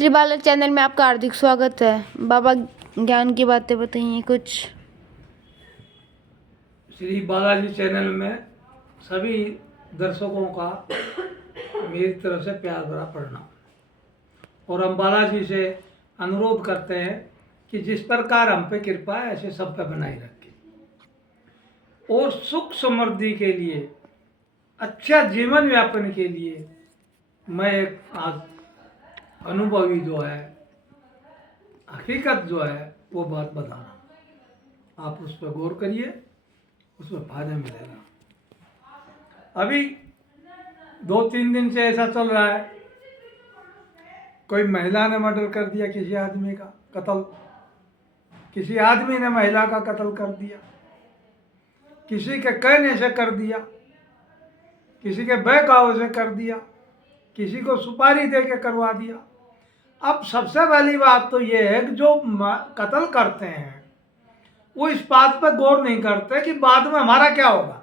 श्री बालक चैनल में आपका हार्दिक स्वागत है। बाबा ज्ञान की बातें बताइए कुछ। श्री बालाजी चैनल में सभी दर्शकों का मेरी तरफ से प्यार भरा प्रणाम। और हम बालाजी से अनुरोध करते हैं कि जिस प्रकार हम पे कृपा है ऐसे सब पे बनाए रखें और सुख समृद्धि के लिए, अच्छा जीवन यापन के लिए मैं एक आज अनुभवी जो है, हकीकत जो है वो बात बता रहा हूँ। आप उस पर गौर करिए, उसमें फायदा मिलेगा। अभी 2-3 दिन से ऐसा चल रहा है, कोई महिला ने मर्डर कर दिया, किसी आदमी का कत्ल, किसी आदमी ने महिला का कत्ल कर दिया, किसी के कहने से कर दिया, किसी के बहकावे से कर दिया, किसी को सुपारी दे के करवा दिया। अब सबसे पहली बात तो ये है कि जो कत्ल करते हैं वो इस बात पर गौर नहीं करते कि बाद में हमारा क्या होगा,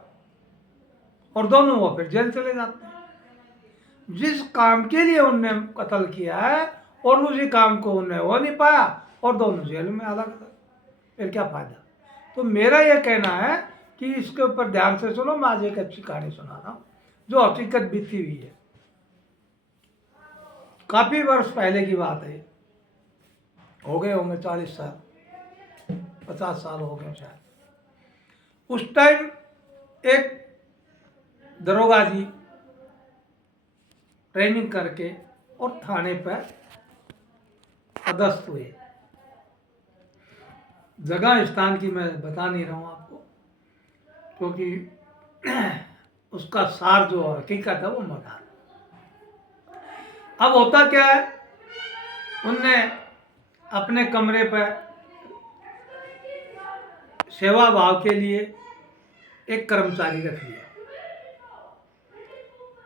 और दोनों वो फिर जेल चले जाते हैं। जिस काम के लिए उनने कत्ल किया है और उसी काम को उन्हें हो नहीं पाया और दोनों जेल में अलग अलग, फिर क्या फायदा। तो मेरा ये कहना है कि इसके ऊपर ध्यान से सुनो। मैं आज एक अच्छी कहानी सुना रहा हूँ जो हकीकत बीती हुई है। काफी वर्ष पहले की बात है, हो गए होंगे 40 साल, 50 साल हो गए शायद। उस टाइम एक दरोगा जी ट्रेनिंग करके और थाने पर पदस्थ हुए। जगह स्थान की मैं बता नहीं रहा हूँ आपको, क्योंकि उसका सार जो हकीकत है वो बता। अब होता क्या है, उनने अपने कमरे पर सेवा भाव के लिए एक कर्मचारी रख लिया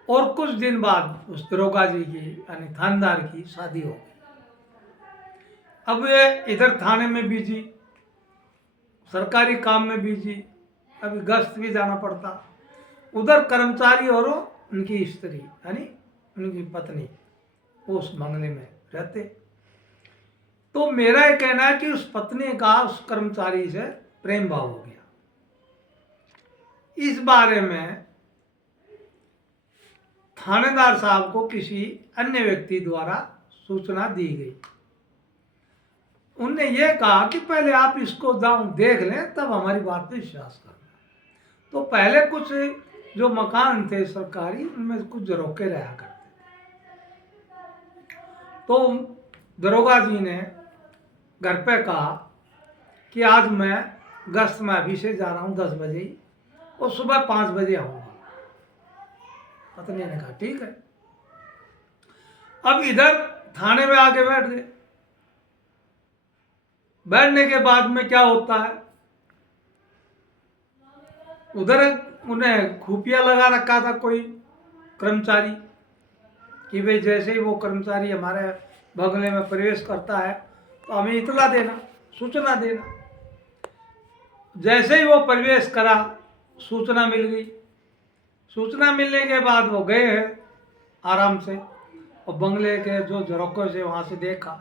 और कुछ दिन बाद उस दरोगा जी की यानी थानेदार की शादी हो गई। अब ये इधर थाने में बिजी, सरकारी काम में बिजी, अभी गश्त भी जाना पड़ता, उधर कर्मचारी और उनकी स्त्री यानी उनकी पत्नी वो उस बंगले में रहते। तो मेरा ये कहना है कि उस पत्नी का उस कर्मचारी से प्रेम भाव हो गया। इस बारे में थानेदार साहब को किसी अन्य व्यक्ति द्वारा सूचना दी गई। उनने ये कहा कि पहले आप इसको जाऊं देख लें, तब हमारी बात पे विश्वास करना। तो पहले कुछ जो मकान थे सरकारी, उनमें कुछ झरोखे रहा करते थे। तो दरोगा जी ने घर पे कहा कि आज मैं गश्त में अभी से जा रहा हूँ 10 बजे ही, और सुबह 5 बजे आऊंगा। पत्नी ने कहा ठीक है। अब इधर थाने में आके बैठ गए। बैठने के बाद में क्या होता है, उधर उन्हें खुफिया लगा रखा था कोई कर्मचारी कि भाई जैसे ही वो कर्मचारी हमारे बंगले में प्रवेश करता है तो हमें इतला देना, सूचना देना। जैसे ही वो प्रवेश करा, सूचना मिल गई। सूचना मिलने के बाद वो गए हैं आराम से, और बंगले के जो झरोखे से वहाँ से देखा,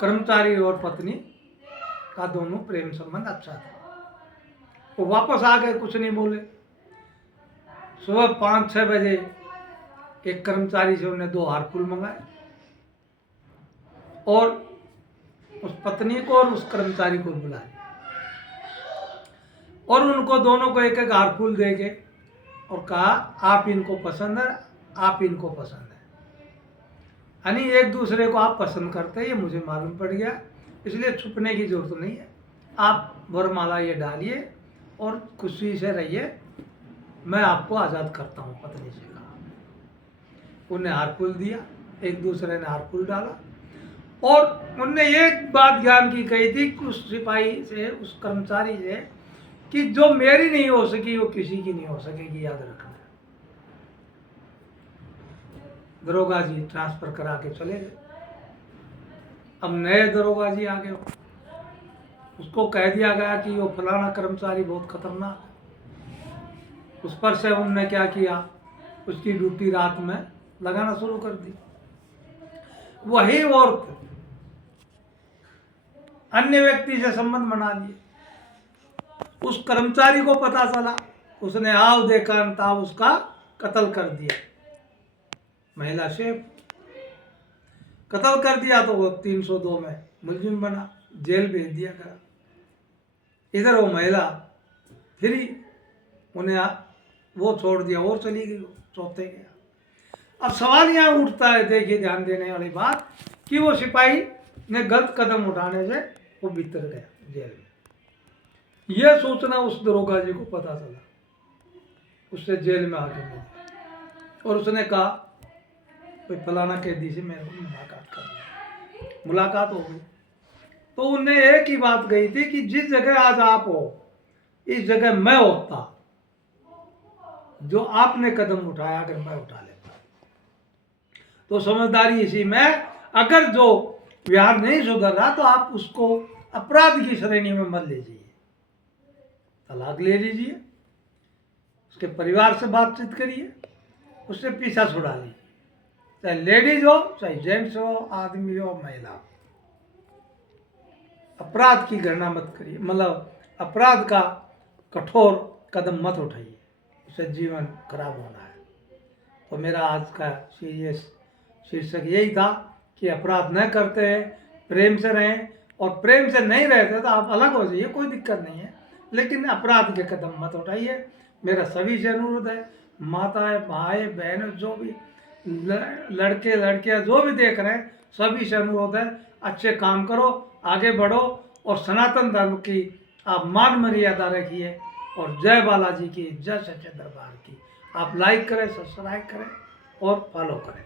कर्मचारी और पत्नी का दोनों प्रेम संबंध अच्छा था। वो वापस आ गए, कुछ नहीं बोले। सुबह 5-6 बजे एक कर्मचारी से उन्हें 2 हारफूल मंगाए और उस पत्नी को और उस कर्मचारी को बुलाया और उनको दोनों को एक हारफूल दे के और कहा आप इनको पसंद है, आप इनको पसंद है, यानी एक दूसरे को आप पसंद करते हैं, ये मुझे मालूम पड़ गया, इसलिए छुपने की जरूरत नहीं है। आप वरमाला ये डालिए और खुशी से रहिए, मैं आपको आज़ाद करता हूँ, पत्नी से कहा। उन्हें हारफूल दिया, एक दूसरे ने हारफूल डाला, और उनने एक बात ज्ञान की कही थी उस सिपाही से, उस कर्मचारी से, कि जो मेरी नहीं हो सकी वो किसी की नहीं हो सकेगी, याद रखना। दरोगा जी ट्रांसफर करा के चले गए। अब नए दरोगा जी आ गए, उसको कह दिया गया कि वो फलाना कर्मचारी बहुत खतरनाक है। उस पर से उन्होंने क्या किया, उसकी ड्यूटी रात में लगाना शुरू कर दी। वही औरत अन्य व्यक्ति से संबंध बना लिए। उस कर्मचारी को पता चला, उसने आव देखा ताव उसका कत्ल कर दिया। महिला शेफ कत्ल कर दिया तो वो 302 में मुलजिम बना, जेल भेज दिया गया। इधर वो महिला फिर उन्हें वो छोड़ दिया और चली गई, सोते गया। अब सवाल यहाँ उठता है, देखिए ध्यान देने वाली बात, कि वो सिपाही ने गलत कदम उठाने से वो भीतर गया जेल में। यह सूचना उस दरोगा जी को पता चला, उससे जेल में आके मिला और उसने कहा कोई फलाना कैदी से मेरे को मुलाकात करनी। मुलाकात हो गई तो उन्हें एक ही बात कही थी कि जिस जगह आज आप हो इस जगह मैं होता, जो आपने कदम उठाया अगर मैं उठा लेता। तो समझदारी इसी में, अगर जो व्यवहार नहीं सुधर रहा तो आप उसको अपराध की श्रेणी में मत लीजिए, तलाक ले लीजिए, उसके परिवार से बातचीत करिए, उससे पीछा छुड़ा लीजिए, चाहे लेडीज हो चाहे जेंट्स हो, आदमी हो महिला। अपराध की गणना मत करिए, मतलब अपराध का कठोर कदम मत उठाइए, उससे जीवन खराब होना है। तो मेरा आज का सीरियस शीर्षक यही था कि अपराध न करते हैं, प्रेम से रहें, और प्रेम से नहीं रहते तो आप अलग हो जाइए, कोई दिक्कत नहीं है, लेकिन अपराध के कदम मत उठाइए। मेरा सभी से अनुरोध है, माताएं भाई बहन जो भी लड़के लड़कियां जो भी देख रहे हैं, सभी से अनुरोध है, अच्छे काम करो, आगे बढ़ो और सनातन धर्म की आप मान मर्यादा रखिए। और जय बालाजी की, जय सच्चे दरबार की। आप लाइक करें, सब्सक्राइब करें और फॉलो करें।